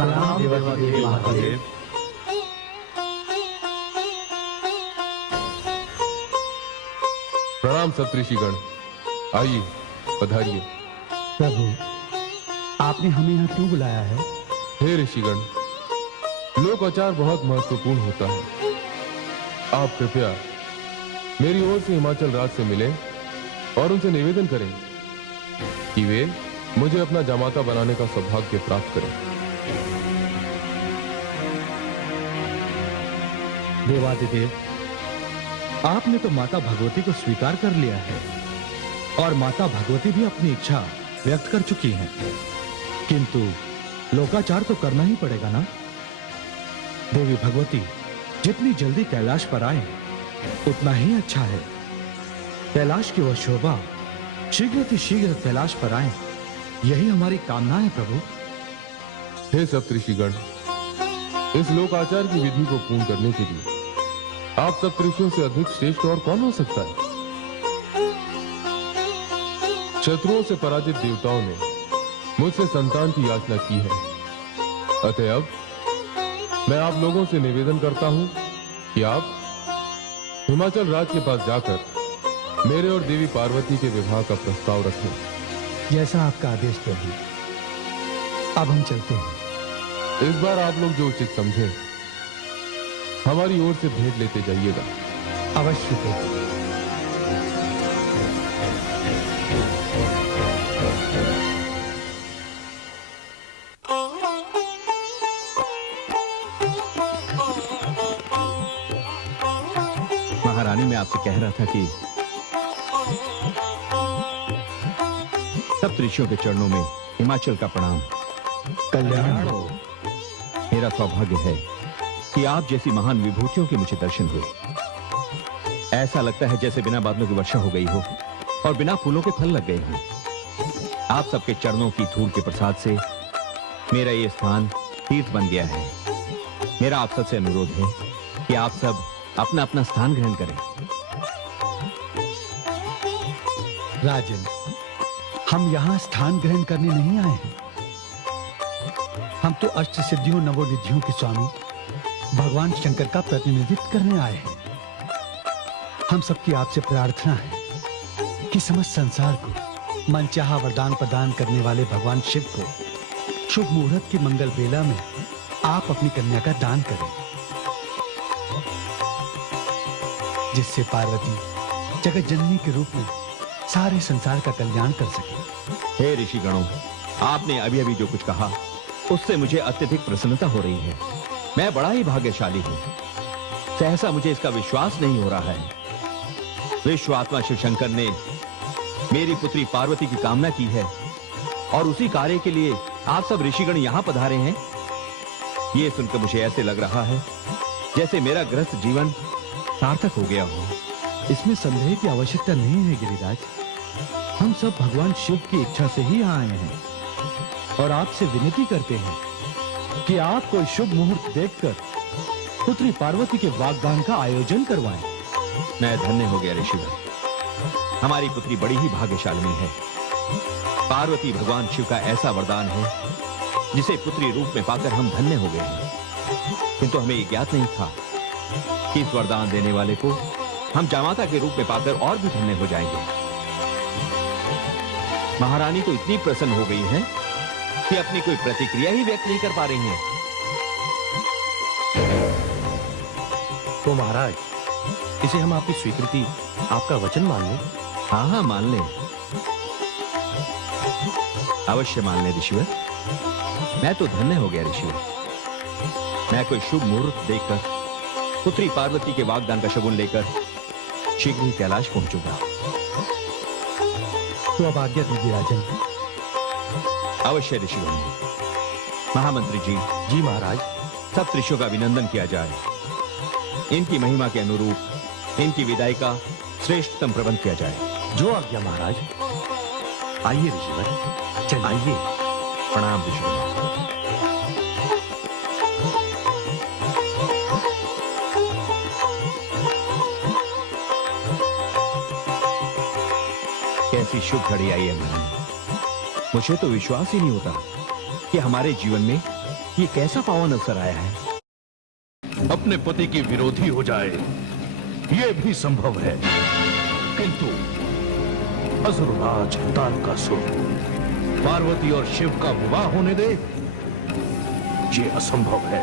प्रणाम देवाधिदेव महादेव। प्रणाम सप्तऋषिगण, आइए पधारिए। प्रभु, आपने हमें यहाँ क्यों बुलाया है? हे ऋषिगण, लोकाचार बहुत महत्वपूर्ण होता है। आप कृपया मेरी ओर से हिमाचल राज से मिलें और उनसे निवेदन करें कि वे मुझे अपना जामाता बनाने का सौभाग्य प्राप्त करें। देवाधिदेव, आपने तो माता भगवती को स्वीकार कर लिया है और माता भगवती भी अपनी इच्छा व्यक्त कर चुकी हैं, किंतु लोकाचार तो करना ही पड़ेगा ना। देवी भगवती जितनी जल्दी कैलाश पर आए उतना ही अच्छा है। कैलाश की वह शोभा शीघ्र कैलाश पर आए, यही हमारी कामना है प्रभु। हे सप्तऋषिगण, इस लोकाचार की विधि को पूर्ण करने के लिए आप सप्तऋषियों से अधिक श्रेष्ठ और कौन हो सकता है? शत्रुओं से पराजित देवताओं ने मुझसे संतान की याचना की है, अतएव मैं आप लोगों से निवेदन करता हूं कि आप हिमाचल राज के पास जाकर मेरे और देवी पार्वती के विवाह का प्रस्ताव रखें। जैसा आपका आदेश प्रभु। अब हम चलते हैं। इस बार आप लोग जो उचित समझे हमारी ओर से भेंट लेते जाइएगा। अवश्य प्रभु। महारानी, मैं आपसे कह रहा था कि सप्तऋषियों के चरणों में हिमाचल का प्रणाम। कल्याण हो। मेरा सौभाग्य है कि आप जैसी महान विभूतियों के मुझे दर्शन हुए। ऐसा लगता है जैसे बिना बादलों की वर्षा हो गई हो और बिना फूलों के फल लग गए हों। आप सबके चरणों की धूल के प्रसाद से मेरा ये स्थान तीर्थ बन गया है। मेरा आप सबसे अनुरोध है कि आप सब अपना अपना स्थान ग्रहण करें। राजन, हम यहाँ स्थान ग्रहण करने नहीं आए हैं। हम तो अष्ट सिद्धियों नवोनिधियों के स्वामी भगवान शंकर का प्रतिनिधित्व करने आए हैं। हम सबकी आपसे प्रार्थना है कि समस्त संसार को मनचाहा वरदान प्रदान करने वाले भगवान शिव को शुभ मुहूर्त की मंगल बेला में आप अपनी कन्या का दान करें, जिससे पार्वती जगत जननी के रूप में सारे संसार का कल्याण कर सके। हे ऋषिगणों, आपने अभी अभी जो कुछ कहा उससे मुझे अत्यधिक प्रसन्नता हो रही है। मैं बड़ा ही भाग्यशाली हूं। सहसा मुझे इसका विश्वास नहीं हो रहा है। विश्वात्मा शिव शंकर ने मेरी पुत्री पार्वती की कामना की है और उसी कार्य के लिए आप सब ऋषिगण यहां पधारे हैं। यह सुनकर मुझे ऐसे लग रहा है जैसे मेरा गृहस्थ जीवन सार्थक हो गया हो। इसमें संदेह की आवश्यकता नहीं है गिरिराज। हम सब भगवान शिव की इच्छा से ही आए हैं और आपसे विनती करते हैं कि आप कोई शुभ मुहूर्त देखकर पुत्री पार्वती के वाग्दान का आयोजन करवाएं। मैं धन्य हो गया ऋषिगण। हमारी पुत्री बड़ी ही भाग्यशालिनी है। पार्वती भगवान शिव का ऐसा वरदान है जिसे पुत्री रूप में पाकर हम धन्य हो गए हैं। किंतु हमें यह ज्ञात नहीं था कि इस वरदान देने वाले को हम जामाता के रूप में पाकर और भी धन्य हो जाएंगे। महारानी तो इतनी प्रसन्न हो गई है कि अपनी कोई प्रतिक्रिया ही व्यक्त नहीं कर पा रही है। तो महाराज, इसे हम आपकी स्वीकृति, आपका वचन मान लें? हाँ हाँ, मान लें, अवश्य मान लें ऋषिवर। मैं तो धन्य हो गया ऋषिवर। मैं कोई शुभ मुहूर्त देखकर पुत्री पार्वती के वाग्दान का शगुन लेकर शीघ्र ही कैलाश पहुंचूंगा। तो अब आज्ञा दीजिए राजन। अवश्य ऋषिवर। महामंत्री जी। जी महाराज। सप्तऋषियों का अभिनंदन किया जाए। इनकी महिमा के अनुरूप इनकी विदाई का श्रेष्ठतम प्रबंध किया जाए। जो आज्ञा महाराज। आइए ऋषिवर, चलिए। आइए। प्रणाम ऋषिवर। कैसी शुभ घड़ी आई है महाराज। मुझे तो विश्वास ही नहीं होता कि हमारे जीवन में ये कैसा पावन अवसर आया है? अपने पति की विरोधी हो जाए ये भी संभव है, किंतु असुरराज तारकासुर पार्वती और शिव का विवाह होने दे, ये असंभव है।